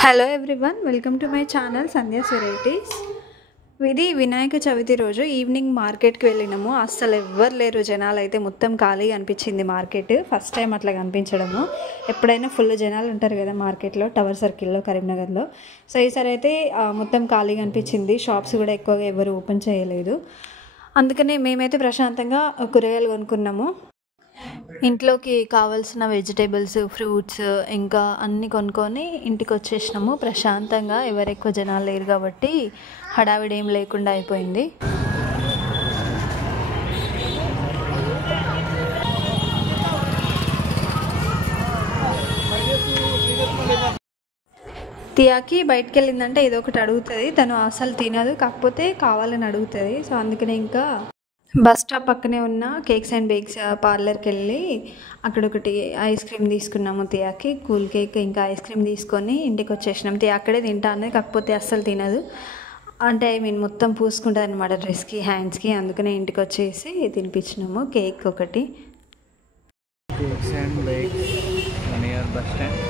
Hello everyone, welcome to my channel Sandhya's varieties. ఇది వినాయక చవితి రోజు evening మార్కెట్కి వెళ్ళినాము. అస్సలు ఎవ్వరు లేరు, జనాలు అయితే మొత్తం ఖాళీగా అనిపించింది మార్కెట్. ఫస్ట్ టైం అట్లా కనిపించడము. ఎప్పుడైనా ఫుల్ జనాలు ఉంటారు కదా మార్కెట్లో, టవర్ సర్కిల్లో, కరీంనగర్లో. సో ఈసారి అయితే మొత్తం ఖాళీగా అనిపించింది. షాప్స్ కూడా ఎక్కువగా ఎవరు ఓపెన్ చేయలేదు. అందుకనే మేమైతే ప్రశాంతంగా కూరగాయలు కొనుక్కున్నాము. ఇంట్లోకి కావాల్సిన వెజిటేబుల్స్, ఫ్రూట్స్ ఇంకా అన్నీ కొనుక్కొని ఇంటికి వచ్చేసినాము ప్రశాంతంగా. ఎవరు ఎక్కువ జనాలు లేరు కాబట్టి హడావిడి ఏం లేకుండా అయిపోయింది. తియాకి బయటకు వెళ్ళిందంటే ఏదో ఒకటి అడుగుతుంది. తను అసలు తినదు, కాకపోతే కావాలని అడుగుతుంది. సో అందుకనే ఇంకా బస్ స్టాప్ పక్కనే ఉన్న కేక్స్ అండ్ బేక్స్ పార్లర్కి వెళ్ళి అక్కడ ఒకటి ఐస్ క్రీమ్ తీసుకున్నాము. తియాకి కూల్ కేక్ ఇంకా ఐస్ క్రీమ్ తీసుకొని ఇంటికి వచ్చేసినాం. తియా అక్కడే తింటా అన్నది, కాకపోతే అస్సలు తినదు. అంటే మొత్తం పూసుకుంటుంది అనమాట డ్రెస్కి, హ్యాండ్స్కి. అందుకనే ఇంటికి వచ్చేసి తినిపించినాము కేక్ ఒకటి. Cakes and bakes near bus stand.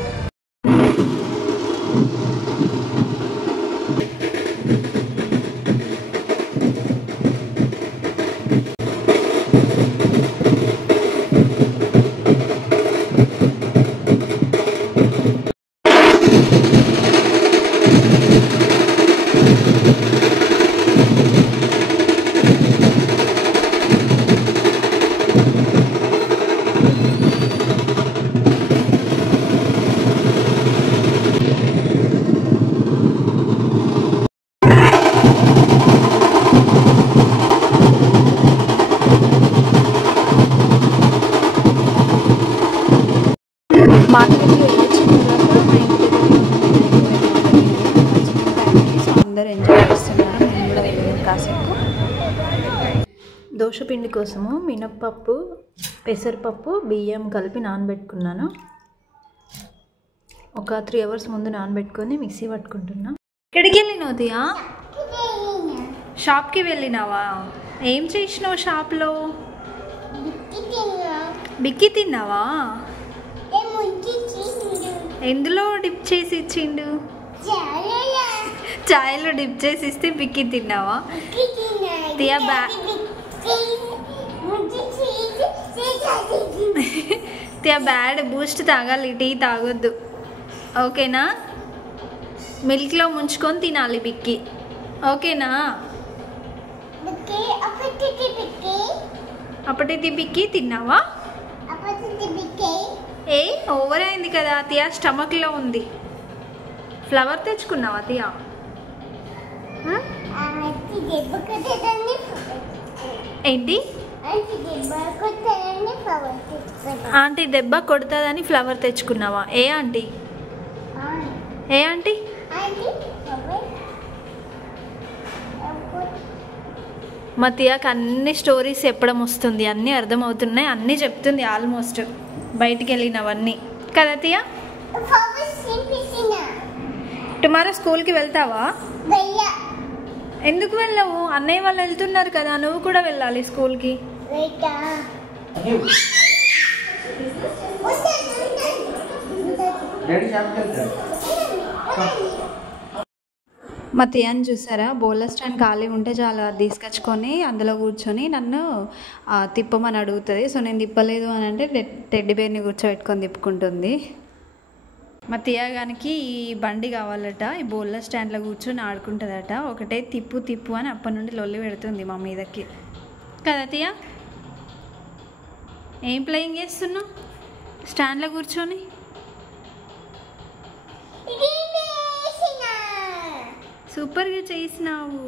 మార్కెట్కి వెళ్ళొచ్చిన తర్వాత మా ఇంటి దగ్గర సో అందరూ ఎంజాయ్ చేస్తున్నారు. నేను కూడా వెళ్ళాను కాసేపు. దోశపిండి కోసము మినప్పప్పు, పెసరపప్పు, బియ్యం కలిపి నానబెట్టుకున్నాను. ఒక 3 hours ముందు నానబెట్టుకొని మిక్సీ పట్టుకుంటున్నా. ఎక్కడికి వెళ్ళినావు తియా? షాప్కి వెళ్ళినావా? ఏం చేసినావు షాప్లో? బిక్కి తిన్నావా? ఎందులో డిప్ చేసి ఇచ్చిండు? చాయ్లో డిప్ చేసి ఇస్తే బిక్కి తిన్నావా? తియా తియా బ్యాడ్, బూస్ట్ తాగాలి, టీ తాగొద్దు, ఓకేనా? మిల్క్లో ముంచుకొని తినాలి బిక్కి, ఓకేనా? అప్పటి బిక్కి తిన్నావా? ఏ ఓవర్ అయింది కదా తియా, స్టమక్లో ఉంది. ఫ్లవర్ తెచ్చుకున్నావా తియా? ఏంటి? ఆంటీ దెబ్బ కొడుతుందని ఫ్లవర్ తెచ్చుకున్నావా? ఏ ఆంటీ? ఏ ఆంటీ? మా తియాకి అన్ని స్టోరీస్ చెప్పడం వస్తుంది, అన్నీ అర్థమవుతున్నాయి, అన్నీ చెప్తుంది ఆల్మోస్ట్ బయటికి వెళ్ళినవన్నీ కదా తియా. టుమారో స్కూల్కి వెళ్తావా? ఎందుకు వెళ్ళవు? అన్నయ్య వాళ్ళు వెళ్తున్నారు కదా, నువ్వు కూడా వెళ్ళాలి స్కూల్కి. మా తియాని చూసారా, బోర్ల స్టాండ్ ఖాళీ ఉంటే చాలా తీసుకొచ్చుకొని అందులో కూర్చొని నన్ను తిప్పమని అడుగుతుంది. సో నేను తిప్పలేదు అని అంటే టెడ్డీ బేర్ని కూర్చోబెట్టుకొని తిప్పుకుంటుంది. మా తియాగానికి ఈ బండి కావాలట, ఈ బోర్ల స్టాండ్లో కూర్చొని ఆడుకుంటుందట. ఒకటే తిప్పు తిప్పు అని అప్పటి నుండి లొల్లి పెడుతుంది మా మీదకి కదా తియా. ఏం ప్లేయింగ్ చేస్తున్నావు స్టాండ్లో కూర్చొని? సూపర్గా చేసినావు.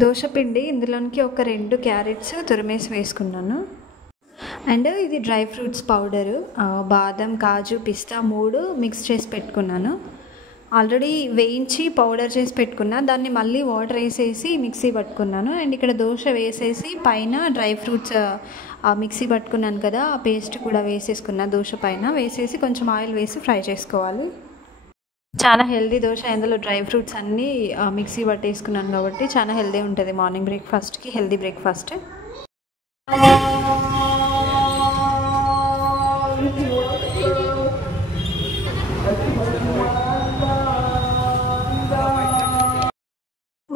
దోశపిండి ఇందులోనికి ఒక 2 క్యారెట్స్ తురిమేసి వేసుకున్నాను. అండ్ ఇది డ్రై ఫ్రూట్స్ పౌడరు, బాదం, కాజు, పిస్తా 3 మిక్స్ చేసి పెట్టుకున్నాను. ఆల్రెడీ వేయించి పౌడర్ చేసి పెట్టుకున్నా, దాన్ని మళ్ళీ వాటర్ వేసేసి మిక్సీ పట్టుకున్నాను. అండ్ ఇక్కడ దోశ వేసేసి పైన డ్రై ఫ్రూట్స్ మిక్సీ పట్టుకున్నాను కదా, ఆ పేస్ట్ కూడా వేసేసుకున్నా. దోశ పైన వేసేసి కొంచెం ఆయిల్ వేసి ఫ్రై చేసుకోవాలి. చాలా హెల్దీ దోశ, ఇందులో డ్రై ఫ్రూట్స్ అన్నీ మిక్సీ పట్టేసుకున్నాను కాబట్టి చాలా హెల్దీ ఉంటుంది. మార్నింగ్ బ్రేక్ఫాస్ట్కి healthy breakfast.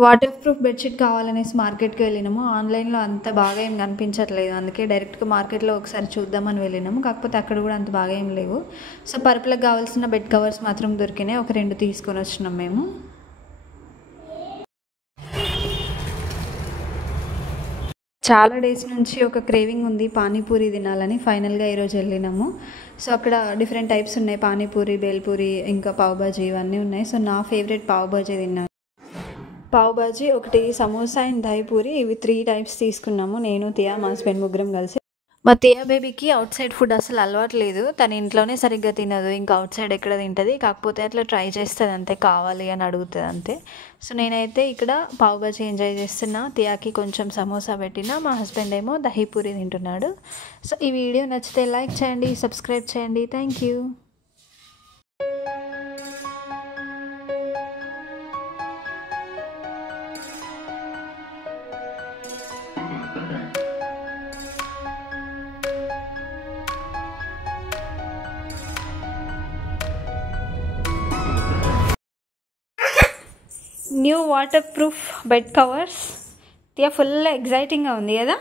Waterproof bedsheet కావాలనేసి మార్కెట్కి వెళ్ళినాము. ఆన్లైన్లో అంత బాగా ఏం కనిపించట్లేదు, అందుకే డైరెక్ట్గా మార్కెట్లో ఒకసారి చూద్దామని వెళ్ళినాము. కాకపోతే అక్కడ కూడా అంత బాగా ఏం లేవు. సో పరుపులకు కావాల్సిన బెడ్ కవర్స్ మాత్రం దొరికినాయి. ఒక 2 తీసుకొని వచ్చినాం మేము. చాలా డేస్ నుంచి ఒక క్రేవింగ్ ఉంది పానీపూరి తినాలని. ఫైనల్గా ఈరోజు వెళ్ళినాము. సో అక్కడ డిఫరెంట్ టైప్స్ ఉన్నాయి, పానీపూరి, బేల్పూరి, ఇంకా పావ్ బాజీ ఇవన్నీ ఉన్నాయి. సో నా ఫేవరెట్ పావ్ బాజీ తిన్నాను. పావ్ బాజీ, ఒకటి సమోసా అండ్ దహిపూరి, ఇవి 3 టైప్స్ తీసుకున్నాము. నేను, తియా, మా హస్బెండ్ ముగ్గురం కలిసి. మా తియా బేబీకి అవుట్ సైడ్ ఫుడ్ అసలు అలవాటు లేదు. తన ఇంట్లోనే సరిగ్గా తినదు, ఇంకా అవుట్ సైడ్ ఎక్కడ తింటుంది. కాకపోతే అట్లా ట్రై చేస్తుంది అంతే, కావాలి అని అడుగుతుంది అంతే. సో నేనైతే ఇక్కడ పావ్ బాజీ ఎంజాయ్ చేస్తున్నా, తియాకి కొంచెం సమోసా పెట్టినా, మా హస్బెండ్ ఏమో దహిపూరి తింటున్నాడు. సో ఈ వీడియో నచ్చితే లైక్ చేయండి, సబ్స్క్రైబ్ చేయండి. Thank you. New waterproof bed covers. Full ఎగ్జైటింగ్గా ఉంది కదా.